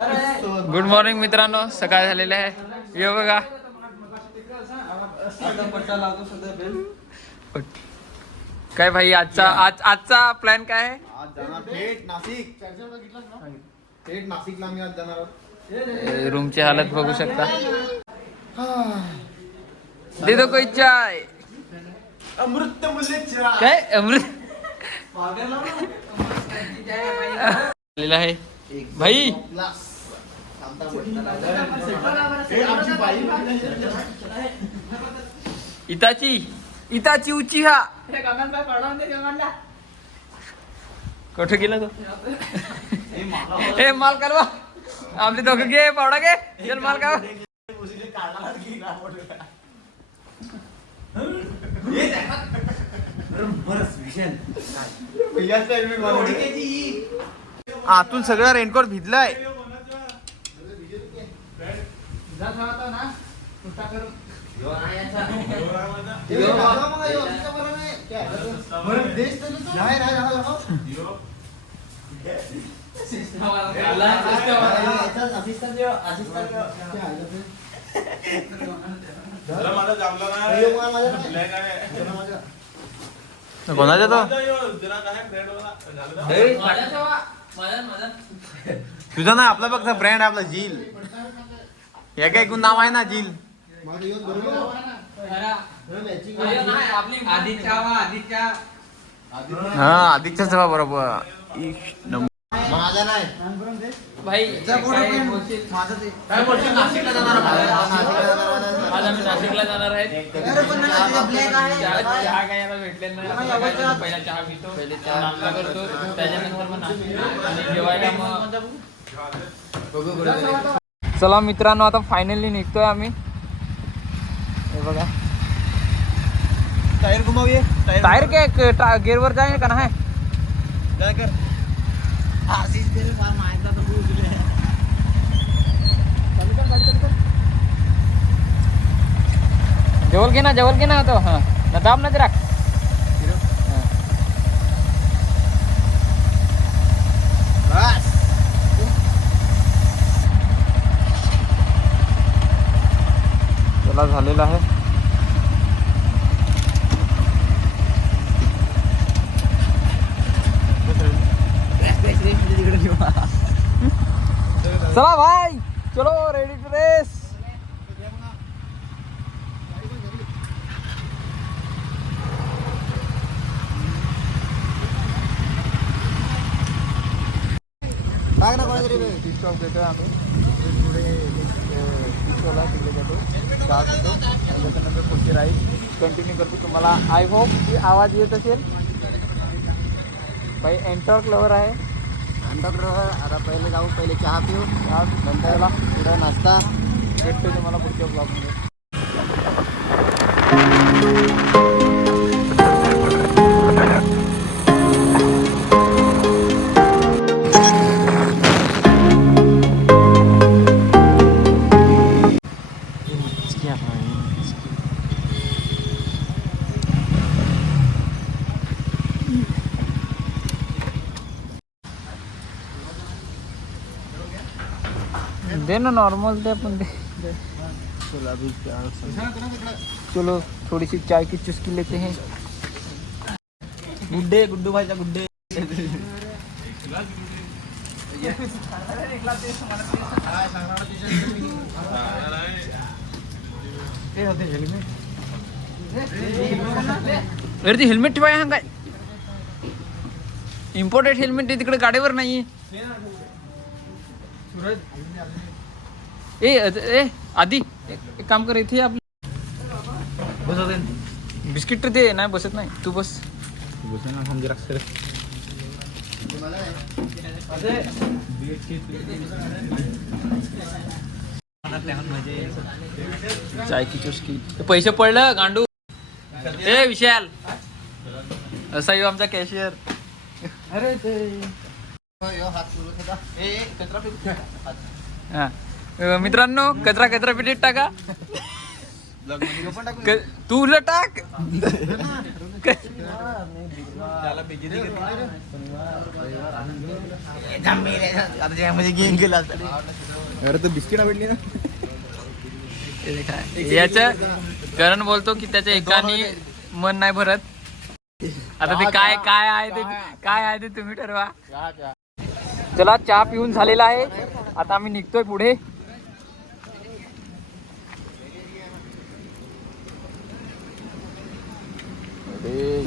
Good morning मित्रांनो, सकाळ झालेले आहे. ये बघा काय भाई आजचा प्लॅन काय आहे? आज जाणार थेट नाशिक. थेट नाशिकला मी आज जाणार आहोत. रूमची हालत बघू शकता. दे दो कोई चाय. अमृत मूल्य चाय. काय अमृत आलेला आहे भाई. इताची उची हा कुठं गेला तो? हे माल कालवा आपले दोघं घे पावडा घे चल माल कालवा. आतून सगळं रेनकोट भिजलाय. कोणाच्या तो तुझा ना आपला फक्त ब्रँड आपला झील. हे काय एकूण नाव आहे ना झील. हा आदित्यच बरोबर. माझा नाही भाई नाशिकला जाणार आहे. चहा काय याला भेटले पहिला चहा पितो, पहिले चहा नाश्ता करतो, त्याच्यानंतर मग नाश्ता आणि जेवायला मग बघू. चला मित्रांनो, आता फायनली निघतोय आम्ही. हे बघा टायर घुमावूये. टायर काय गेअरवर जाय का नाही काय कर. जवळ घे ना तो. हा दाब ना जरा. त्याला झालेला आहे. चला भाई चलो रेडी टू रेस. तुम्हाला आय होप आवाज येत असेल. भाई एंटॉक लवर आहे. आता पहिले जाऊ, पहिले चहा पिऊ, नंतर पुढं नाश्ता. तुम्हाला पुढच्या ब्लॉग. दे ना नॉर्मल दे पण दे. चलो अभी क्या चलो थोड़ी सी चाय की चुस्की लेते हैं. गुड्डू भाईचा गुड्डे. अरे ते हेल्मेट ठेवाय हा काय इम्पोर्टेड हेल्मेट आहे तिकडे गाडीवर नाही. सूरज ए आधी एक काम कर, इथे आपली बिस्किट तर दे. नाही बसत नाही, तू बस. चायची चुस्की. पैसे पडलं गांडू. ए विशाल असा येऊ आमचा कॅशियर. अरे ते हात सुरत होता. कचरा मित्रांनो कचरा पेटीत टाका. तुला टाक. आता त्यामध्ये गेम गेला अरे तो बिस्किट आवडली ना. याच्या करण बोलतो की त्याच्या एकाने मन नाही भरत. आता ते काय आहे ते तुम्ही ठरवा. चला चहा पिऊन झालेला आहे. आता आम्ही निघतोय पुढे.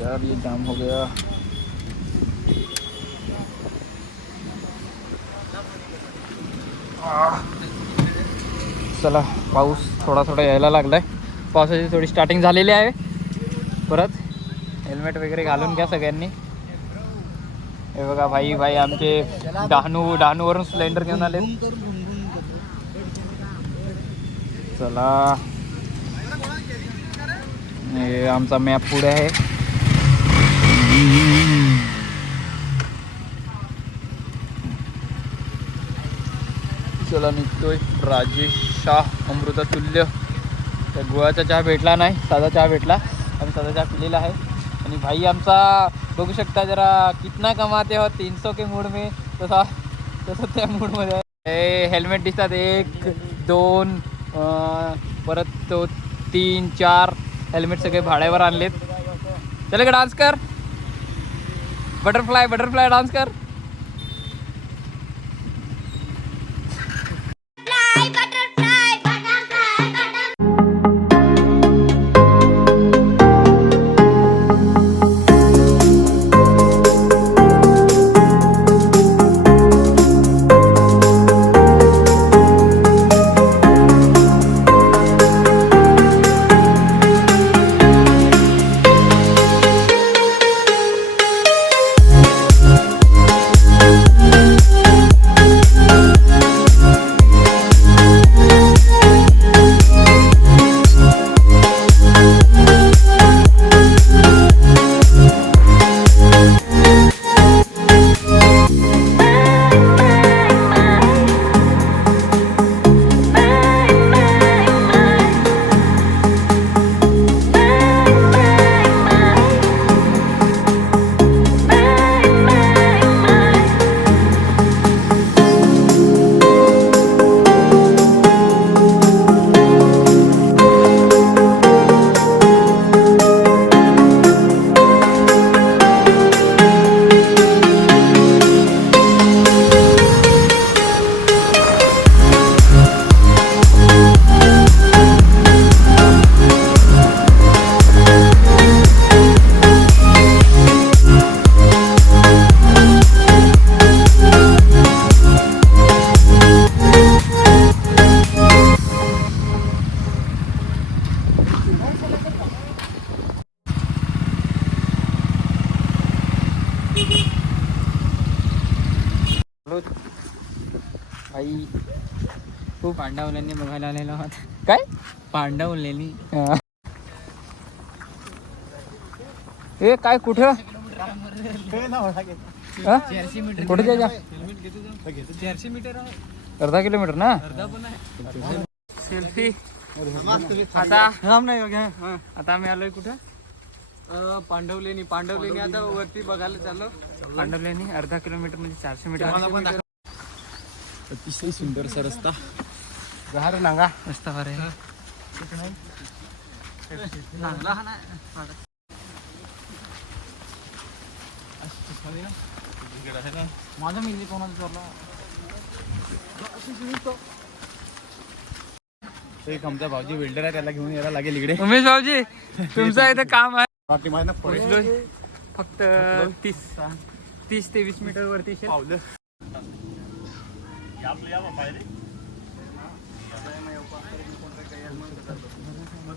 यार ये जाम हो गया. चला पाऊस थोडा यायला लागलाय. पावसाची थोडी स्टार्टिंग झालेली आहे. परत हेल्मेट वगैरे घालून घ्या सगळ्यांनी. हे बघा भाई आमचे डहाणूवरून सिलेंडर घेऊन आले. चला हे आमचा मॅप पुढे आहे. चला निघतोय. राजेश शाह अमृततुल्य. तर गुळाचा चहा भेटला नाही, साधा चहा भेटला. आम्ही साधा चहा पिलेला आहे. आणि भाई आमचा बघू शकता जरा कितना कमाते हो 300 के मूड में, तसं त्या मूडमध्ये आहे. हेल्मेट दिसतात 1 2 परत तो 3 4 हेल्मेट सगळे भाड्यावर आणलेत. चल का डान्स कर. बटरफ्लाय डान्स कर. आई खूप पांडवल्यांनी बघायला आलेलो आहोत. काय पांडवलेनी हे काय कुठं 400 मीटर. कुठे जायच्या 400 मीटर आहे. अर्धा किलोमीटर ना. अर्धा पण आहे. आता आम्ही आलोय कुठे पांडवलेनी आता वरती बघायला चाललो. पांडवलेनी अर्धा किलोमीटर म्हणजे 400 मीटर. अतिशय सुंदरसा रस्ता. जहार नांगा रस्ता बरं आहे. माझा मिळली कोणाला चालला. एक आमचा भाऊजी वेल्डर आहे, त्याला घेऊन यायला लागेल इकडे. उमेश भाऊजी तुमचं इथं काम आहे. फक्त 30 ते 20 मीटर वरती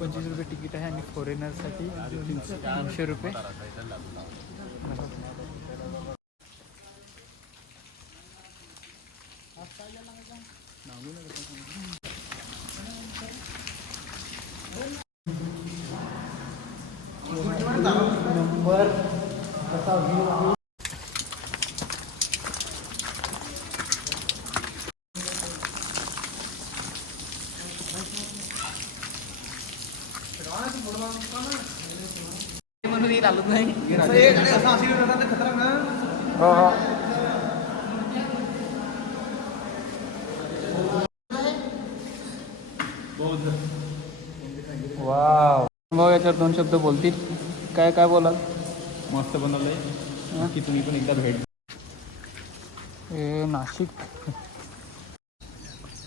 25 रुपये तिकीट आहे आणि फॉरेनरसाठी 300 रुपये. म्हणून येईल आलोच नाही हो हो वाव मग याच्यावर दोन शब्द बोलतील काय काय बोला मस्त बनवलंय नक्की तुम्ही पण एकदा भेट हे नाशिक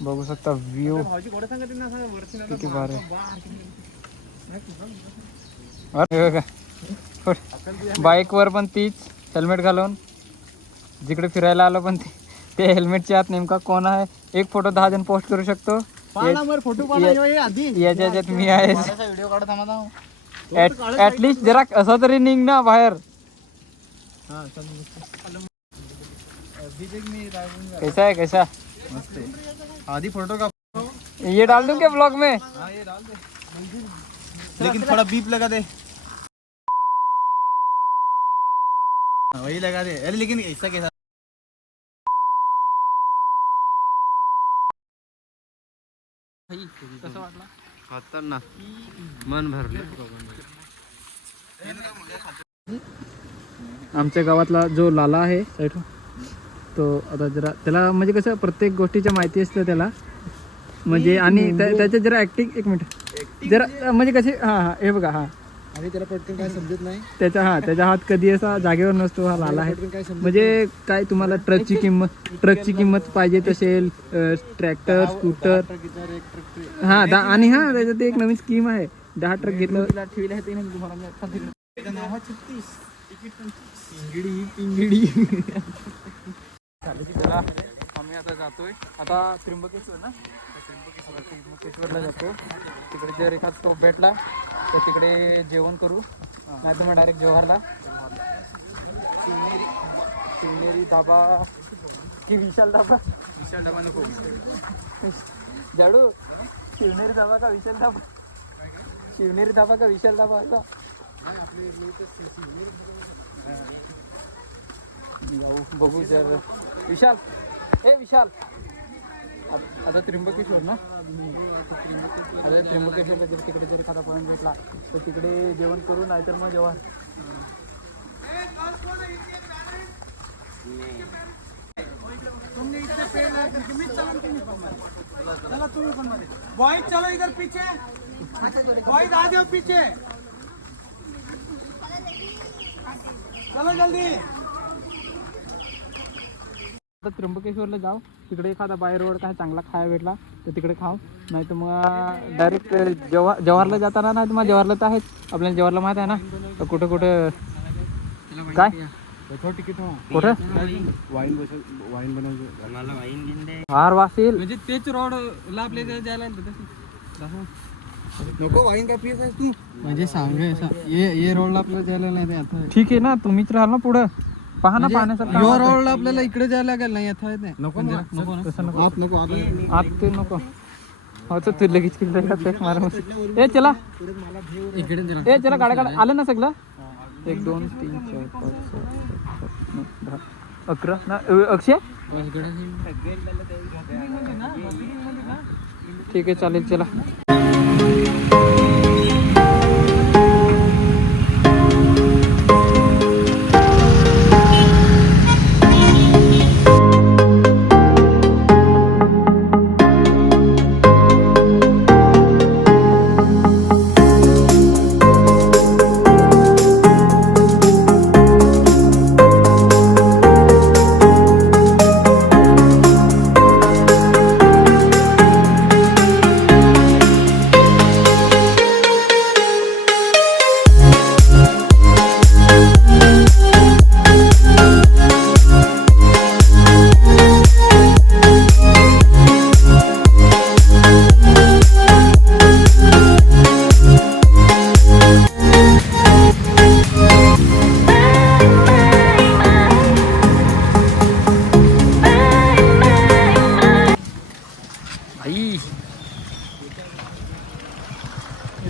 बघू शकता व्ह्यू भाऊजी कोडे सांगत ना सांगा वरती ना किती भारी. बाईकवर पण तीच हेल्मेट घालून जिकडे फिरायला आलो पण ते हेल्मेटच्या आत नेमका कोण आहे एक फोटो 10 जण पोस्ट करू शकतो फोटो याच्या याच्यात मी आहे व्हिडिओ काढत थांबा ऍटलिस्ट जरा असा तरी निघ ना बाहेर कैसा है कैसा आधी फोटो का ये डाल दूं क्या ब्लॉग में हाँ ये डाल दे लेकिन थोड़ा बीप लगा दे वही लगा दे अरे लेकिन ऐसा कैसा खतरनाक मन भरलं आमच्या गावातला जो लाला आहे तो आता जरा त्याला म्हणजे कसं प्रत्येक गोष्टीच्या माहिती असतं त्याला म्हणजे आणि त्याच्या जरा ऍक्टिंग एक मिनिट जरा म्हणजे कशी हा हे बघा हा आणि त्याला पटकन काय समजत नाही त्याचा हात कधी असा जागेवर नसतो हा लाला आहे म्हणजे काय तुम्हाला ट्रकची किंमत पाहिजे असेल ट्रॅक्टर स्कूटर हा आणि हा त्याच्यात एक नवीन स्कीम आहे 10 ट्रक घेतलं आम्ही आता जातोय आता त्र्यंबकेश्वर ना त्र्यंबकेश्वरला जातोय तिकडे जर एखादा स्टॉप भेटला तर तिकडे जेवण करू नाही तर मग डायरेक्ट जव्हारला शिवनेरी धाबा की विशाल धाबा नको झाडू शिवनेरी धाबा का विशाल धाबा असा जाऊ बघू जर विशाल आता त्र्यंबकेश्वर ना त्र्यंबकेश्वरला जर तिकडे जर एखादा पॉईंट भेटला तर तिकडे जेवण करू नाही तर मग जेवण बॉयज चलो इधर पीछे बॉयज आ जाओ पीछे चलो जल्दी आता त्र्यंबकेश्वरला जाऊ तिकडे एखादा बाय रोड काय चांगला खायला भेटला तर तिकडे खाऊ नाही तर मग डायरेक्ट जव्हारला जाताना नाही तर मग जव्हारला तर आहेच आपल्याला जव्हारला माहित आहे ना तर कुठं काय तिकीट कुठं वाईन बनवतो हार वासेल म्हणजे तेच रोड ला आपल्याला जायला नको वाईन का पीस आहेस तू म्हणजे सांग ये रोडला आपल्याला जायला लागेल आता ठीक आहे ना तुम्हीच राहाल ना पुढं पहा ना पाहण्याचं यो रोडला आपल्याला इकडे जायला लागेल नाही आता नाही नको आत नको आत ते नको हो तर तू लगेच किल्ला मारून ए चला इकडे जरा ए चला गाड्या आलं ना सगळं 1 2 3 4 5 6 7 8 9 11 ना अक्षय ठीक आहे चालेल चला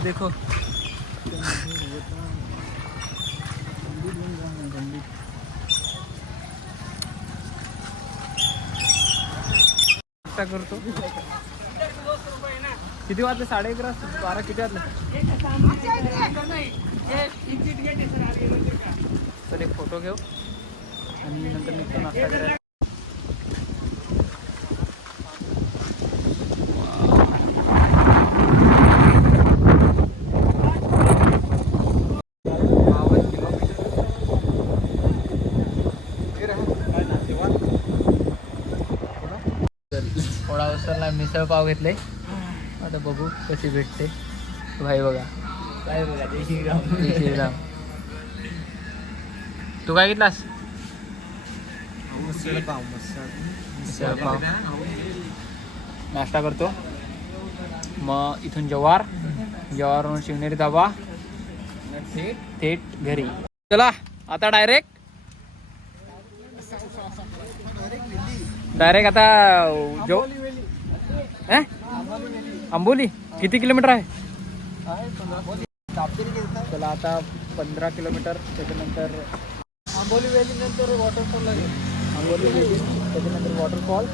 देखो करतो किती वाजले 11:30 12 किती वाजले तर एक फोटो घेऊ आणि नंतर नाश्ता करू. थोडा उसरला मिसळ पाव घेतले. आता बघू कशी भेटते. भाई बघा काय बघा जय श्रीराम. तू काय घेतलास? नाश्ता करतो मग इथून जव्हारवरून शिवनेरी धाबा थेट घरी. चला आता डायरेक्ट आता आंबोली. किती किलोमीटर आहे? चला आता 15 किलोमीटर. त्याच्यानंतर आंबोली व्हॅली नंतर वॉटरफॉल लागेल. त्याच्यानंतर वॉटरफॉल.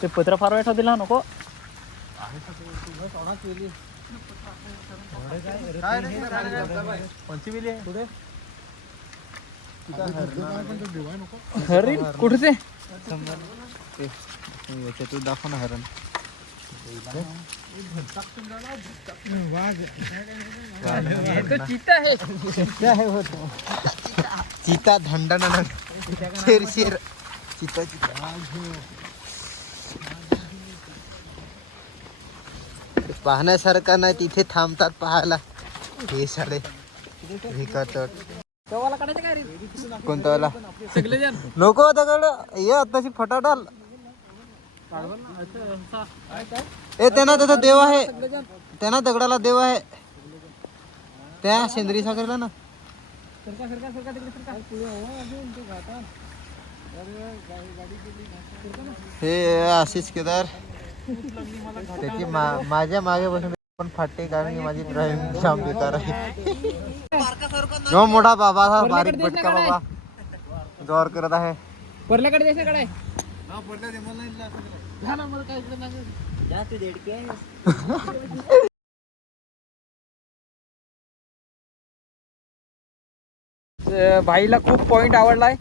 ते पत्र फार वाईट दिला नको. हरिण कुठे ते याच्यातून दाखव ना हरण. वाघ चित्ता आहे. चित्ता आहे होत. चिता धंडा शेर चिता पाहण्यासारखं नाही. तिथे थांबतात पाहायला हे साडे हे करतात. काढायचं काय रे? कोणता वाला सगळे जण नको दगड ये आताशी फटाडाल. ए त्यांना तसा देव आहे. त्यांना दगडाला देव आहे. त्या सेंद्रिय सागरला ना. हे आशिष केदार त्याची माझ्या मागे बसून पण फाटते कारण की माझी ड्रायव्हिंग जाम बेकार आहे. जो मोठा बाबा हा बारीक फटका बाबा दौर करत आहे. परल्याकडे देश काढाय. भाईला खूप पॉइंट आवडलाय.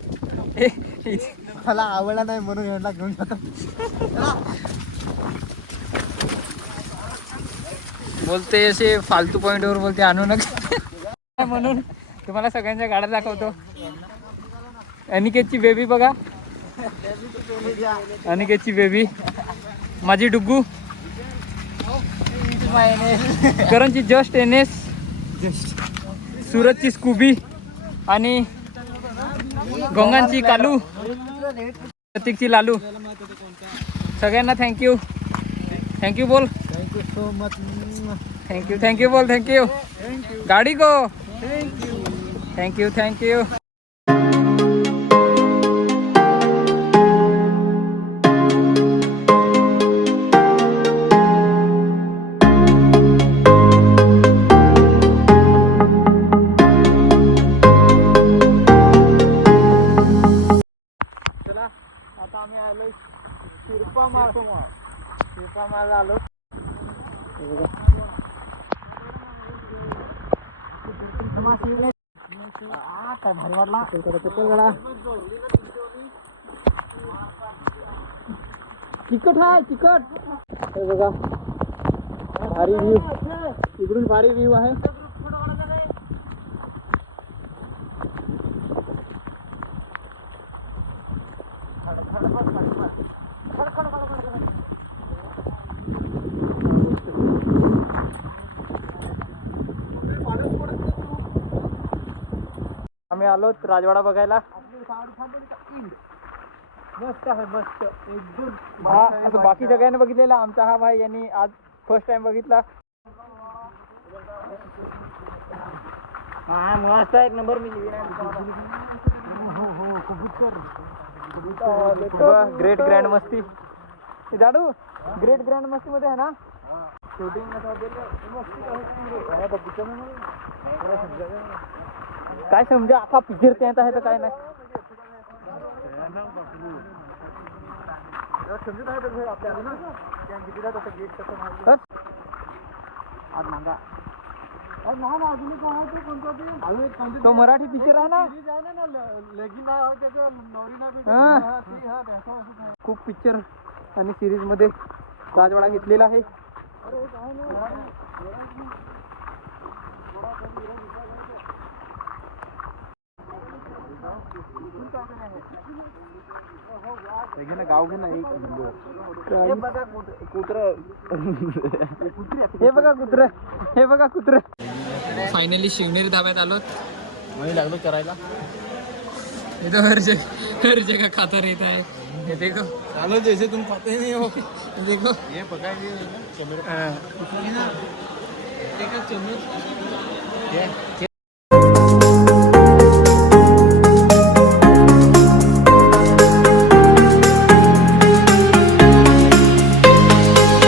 मला आवडला नाही म्हणून यांना घेऊन जातो. बोलते असे फालतू पॉइंट वर बोलते आणू नका म्हणून तुम्हाला सगळ्यांच्या गाड्या दाखवतो. अनिकेतची बेबी बघा. अनिकेतची बेबी. माझी डुग्गू. करणची जस्ट NS. सूरजची स्कूबी आणि गोंगांची कालू. प्रतीकची लालू. सगळ्यांना थँक्यू बोल. Thank you so much. थँक्यू बोल. थँक्यू गाडी गो. थँक्यू. आता आम्ही आलो शिरपामाळ आलो. काय भारी वाटला. चिकट आहे चिकट. हे बघा भारी व्ह्यू. इकडून भारी व्ह्यू आहे. आम्ही आलो राजवाडा बघायला. मस्त आहे मस्त एकदम. बाकी सगळ्यांनी बघितलेला. आमचा हा भाई यांनी आज फर्स्ट टाइम बघितला. मस्त एक नंबर. ग्रेट ग्रँड मस्ती जाडू ग्रेट ग्रँड मस्ती मध्ये आहे ना. काय समजे आता पिक्चर त्यात आहे तर काय नाही. तो मराठी पिक्चर आहे ना. खूप पिक्चर आणि सिरीज मध्ये राजवाडा घेतलेला आहे. गाव घे ना हे बघा कुत्र हे बघा कुत्र. फायनली शिवनेरी धाब्यात आलोत. लागलो चरायला. इधर हर जगह खाता रहता है. ये देखो चालो जैसे तुम खाते नहीं हो. ये देखो ये पका लिए ना कैमरे हाँ. क्या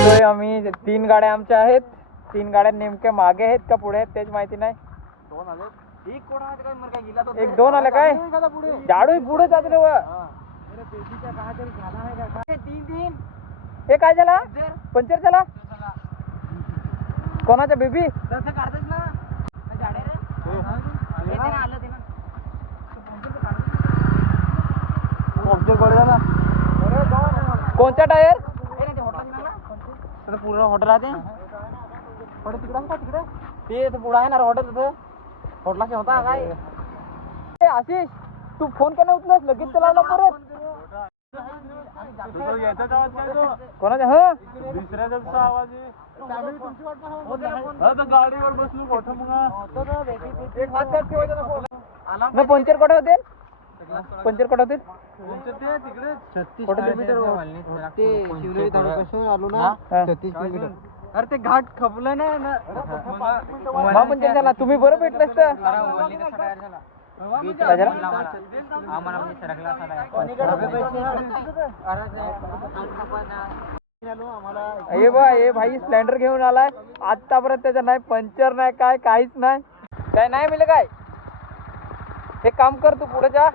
तर आम्ही 3 गाड्या आमच्या आहेत. 3 गाड्या नेमक्या मागे आहेत का पुढे आहेत तेच माहिती नाही. दोन आले. एक कोण आहे काय मर काय गेला तो. 1-2 आले काय पुढे झाडू पुढे जाते व. 3 हे काय झाला पंचर झाला कोणाच्या बेबी तसं काढतच ना गाड्या रे. कोणत्या टायर पूर्ण हॉटेल आहे ते पुढं आहे ना हॉटेल हॉटेलाचे होता काय. आशिष तू फोन केला उचलस लगेच चला परत. याचाच आवाज काय तो कोणाचा ह दुसऱ्याचा आवाज आहे. गाडीवर बसलो मोठं मग पंचर कुठे होते पंचर कुठे होते. ते तिकडे 36 किलोमीटर ते शिवनेरी धाब्यापासून आलो ना. 36 किलोमीटर. अरे ते घाट खपलं ना पंचर झाला. तुम्ही बरं भेटलंस तर हे भाई स्प्लेंडर घेऊन आलाय. आतापर्यंत त्याचं नाही पंचर नाही काय काहीच नाही काय नाही मिळलं काय. एक काम कर तू पुढे जा.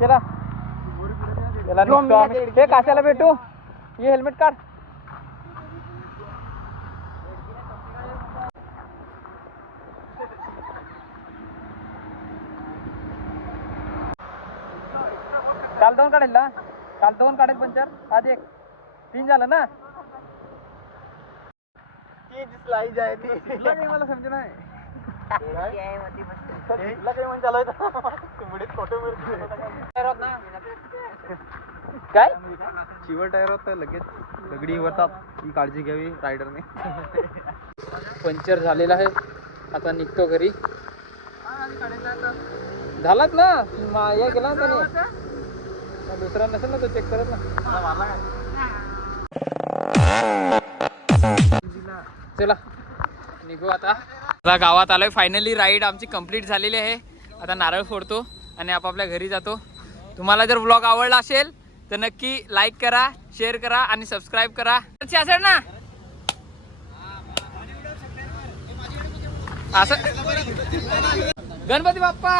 चला चला निघतो आम्ही. हे कशाला भेटू हे हेल्मेट काढ. काल 2 काढेल ना. काल 2 काढेल पंचर आज 1 3 झालं ना. मला समजे नाही काय चिवट टायर होत लगेच दगडी वरतात. ही काळजी घ्यावी रायडरने. पंचर झालेला आहे. आता निघतो घरी. झालाच ना हे केला ना त्याने. दुसरा नसेल ना तो चेक करत ना. चला निघू आता. गावात आलोय फायनली. राईड आमची कंप्लीट झालेली आहे. आता नारळ फोडतो आणि आपापल्या घरी जातो. तुम्हाला जर व्लॉग आवडला असेल तर नक्की लाईक करा शेअर करा आणि सबस्क्राईब करा असेल ना. असं गणपती बाप्पा